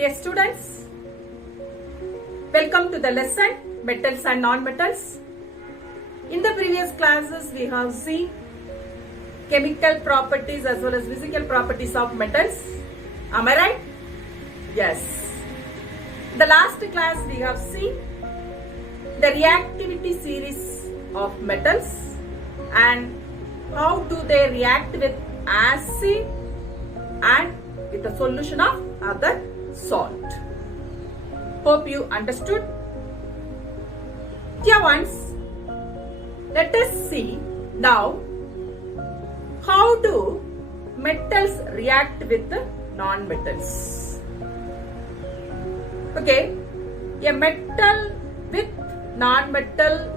Dear students, welcome to the lesson Metals and Non-Metals. In the previous classes, we have seen chemical properties as well as physical properties of metals. Am I right? Yes. In the last class, we have seen the reactivity series of metals and how do they react with acid and with the solution of other salt. Hope you understood. Dear ones, let us see now how do metals react with the non-metals. Okay, a metal with non-metal,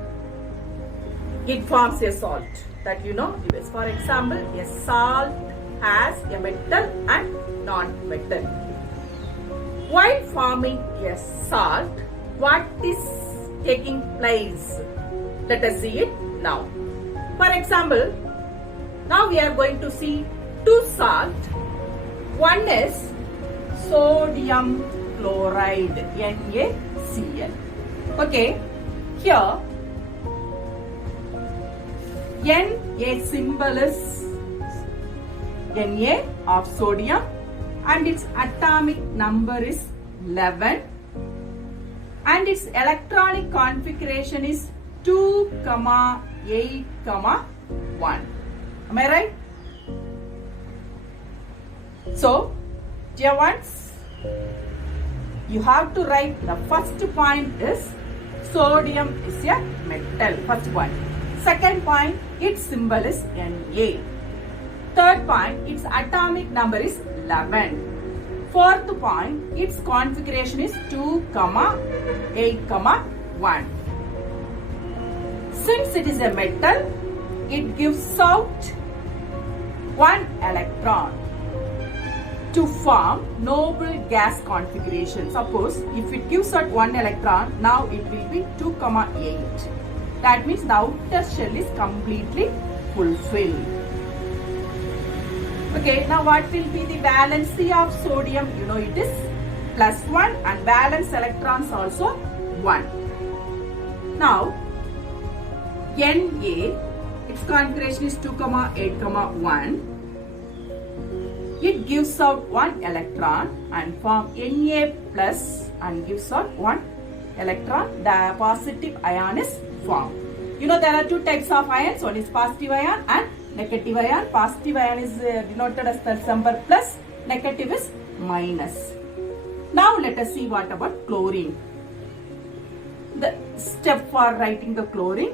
it forms a salt. That you know. For example, a salt has a metal and non-metal. While forming a salt, what is taking place? Let us see it now. For example, now we are going to see two salts. One is sodium chloride, NaCl. Okay, here Na symbol is Na of sodium and its atomic number is 11 and its electronic configuration is 2, 8, 1. Am I right? So, dear ones, you have to write the first point is sodium is a metal. First point. Second point, its symbol is Na. Third point, its atomic number is 11. Fourth point, its configuration is 2, 8, 1. Since it is a metal, it gives out one electron to form noble gas configuration. Suppose if it gives out one electron, now it will be 2, 8. That means the outer shell is completely fulfilled. Okay, now what will be the valency of sodium? You know it is +1 and valence electrons also 1. Now, Na, its configuration is 2, 8, 1. It gives out one electron and form Na plus and gives out one electron. The positive ion is formed. You know there are two types of ions. One is positive ion and negative ion. Positive ion is denoted as the symbol plus, negative is minus. Now let us see what about chlorine. The step for writing the chlorine.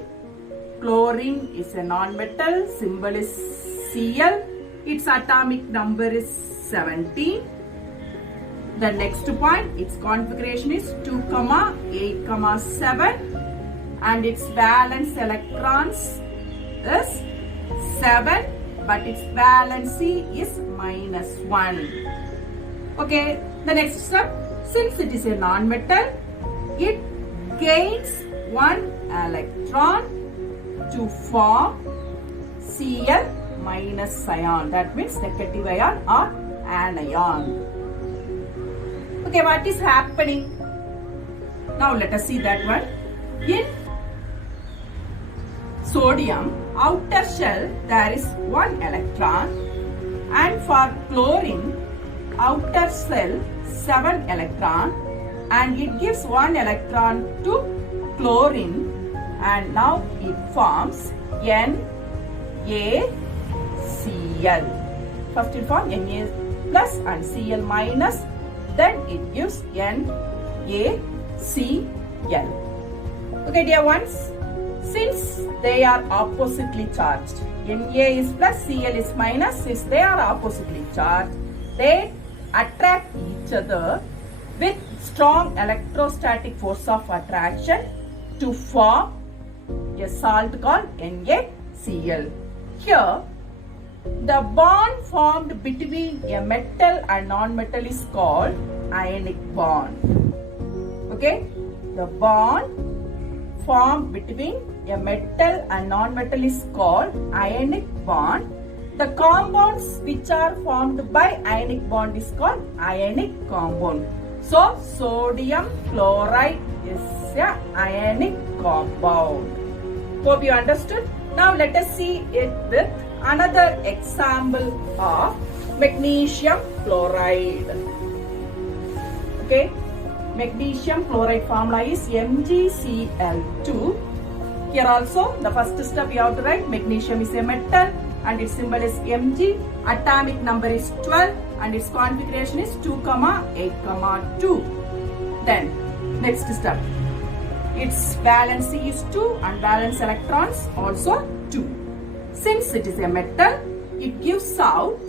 Chlorine is a non-metal, symbol is Cl. Its atomic number is 17. The next point, its configuration is 2, 8, 7 and its valence electrons is 7 but its valency is -1. Okay, the next step, since it is a non-metal, it gains one electron to form Cl minus ion. That means negative ion or anion. Okay, what is happening? Now let us see that one. In sodium outer shell there is one electron and for chlorine outer shell 7 electron and it gives one electron to chlorine and now it forms NaCl. First it forms Na plus and Cl minus, then it gives NaCl. Okay, dear ones, since they are oppositely charged, Na is plus, Cl is minus, since they are oppositely charged, they attract each other with strong electrostatic force of attraction to form a salt called NaCl. Here, the bond formed between a metal and non-metal is called ionic bond. Okay, the bond formed between a metal and non-metal is called ionic bond. The compounds which are formed by ionic bond is called ionic compound. So sodium chloride is an ionic compound. Hope you understood. Now let us see it with another example of magnesium chloride. Okay, magnesium chloride formula is MgCl2. Here also the first step you have to write magnesium is a metal and its symbol is Mg. Atomic number is 12 and its configuration is 2,8,2. Then next step, its valency is 2 and valence electrons also 2. Since it is a metal, it gives out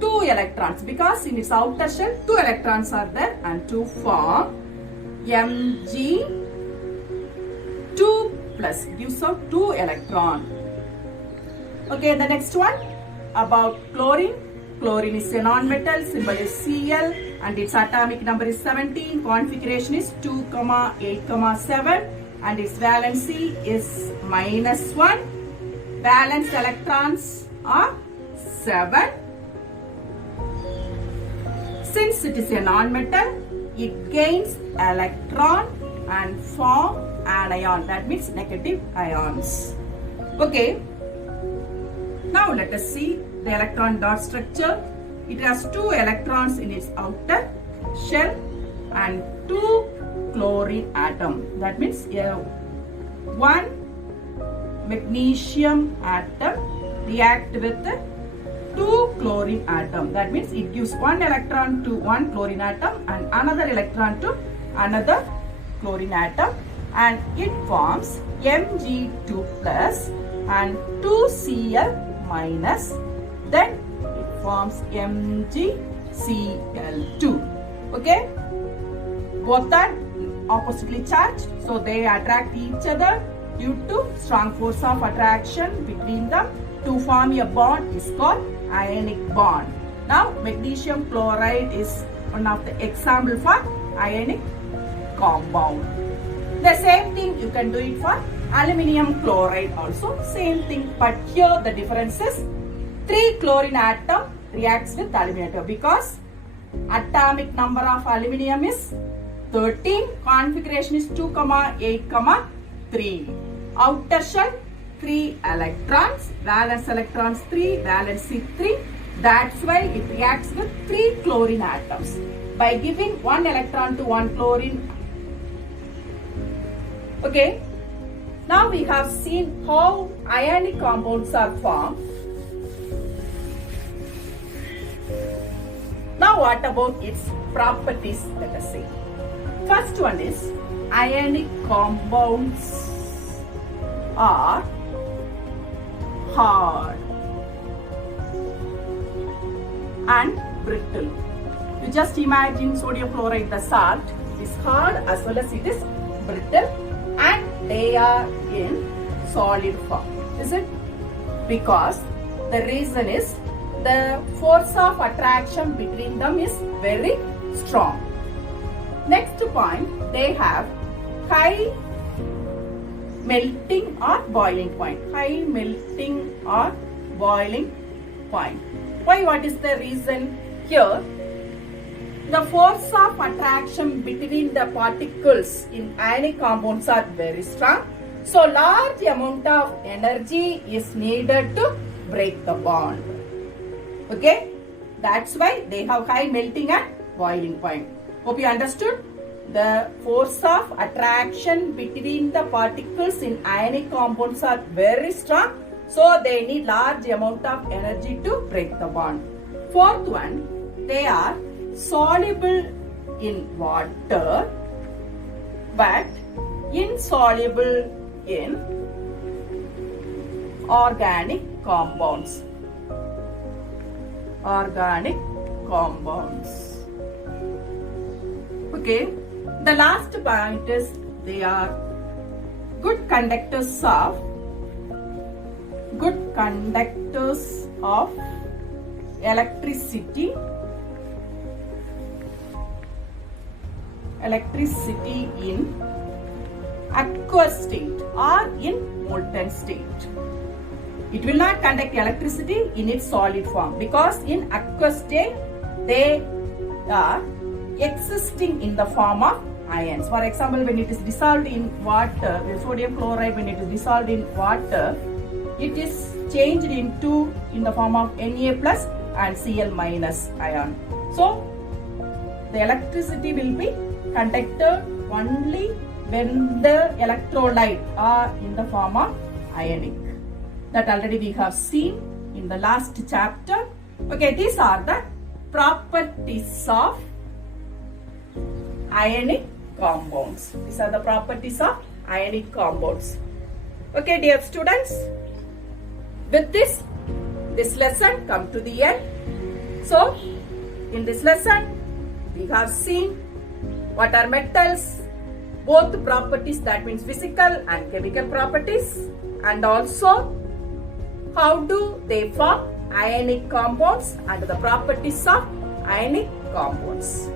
2 electrons because in its outer shell 2 electrons are there and to form Mg2 plus gives out 2 electron. Okay, the next one about chlorine. Chlorine is a non-metal, symbol is Cl and its atomic number is 17, configuration is 2,8,7 and its valency is -1. Valence electrons are 7. Since it is a non-metal, it gains electron and form anion, that means negative ions. Okay, now let us see the electron dot structure. It has 2 electrons in its outer shell and 2 chlorine atom. That means 1 magnesium atom react with 2 chlorine atom. That means it gives 1 electron to 1 chlorine atom and another electron to another chlorine atom and it forms Mg2 plus and 2Cl minus. Then it forms MgCl2. Okay, both are oppositely charged, so they attract each other due to strong force of attraction between them to form a bond is called ionic bond. Now magnesium chloride is one of the example for ionic compound. The same thing you can do it for aluminium chloride also, same thing, but here the difference is 3 chlorine atom reacts with aluminium because atomic number of aluminium is 13, configuration is 2,8,3. Outer shell 3 electrons, valence electrons 3, valency 3. That's why it reacts with 3 chlorine atoms. By giving 1 electron to 1 chlorine. Okay, now we have seen how ionic compounds are formed. Now what about its properties, let us see. First one is ionic compounds are hard and brittle. You just imagine sodium chloride, the salt, is hard as well as it is brittle and they are in solid form. Is it? Because the reason is the force of attraction between them is very strong. Next point, they have high melting or boiling point. High melting or boiling point. Why? What is the reason? Here, the force of attraction between the particles in ionic compounds are very strong. So, large amount of energy is needed to break the bond. Okay, that's why they have high melting and boiling point. Hope you understood. The force of attraction between the particles in ionic compounds are very strong, so they need large amount of energy to break the bond. Fourth one, they are soluble in water but insoluble in organic compounds. Organic compounds. Okay, the last point is they are good conductors of electricity in aqueous state or in molten state. It will not conduct electricity in its solid form because in aqueous state they are existing in the form of ions. For example, when it is dissolved in water, the sodium chloride, when it is dissolved in water, it is changed into in the form of Na plus and Cl minus ion. So the electricity will be conducted only when the electrolyte are in the form of ionic. That already we have seen in the last chapter. Okay, these are the properties of ionic compounds. These are the properties of ionic compounds. Okay, dear students, with this lesson come to the end. So, in this lesson, we have seen what are metals, both properties, that means physical and chemical properties, and also how do they form ionic compounds and the properties of ionic compounds.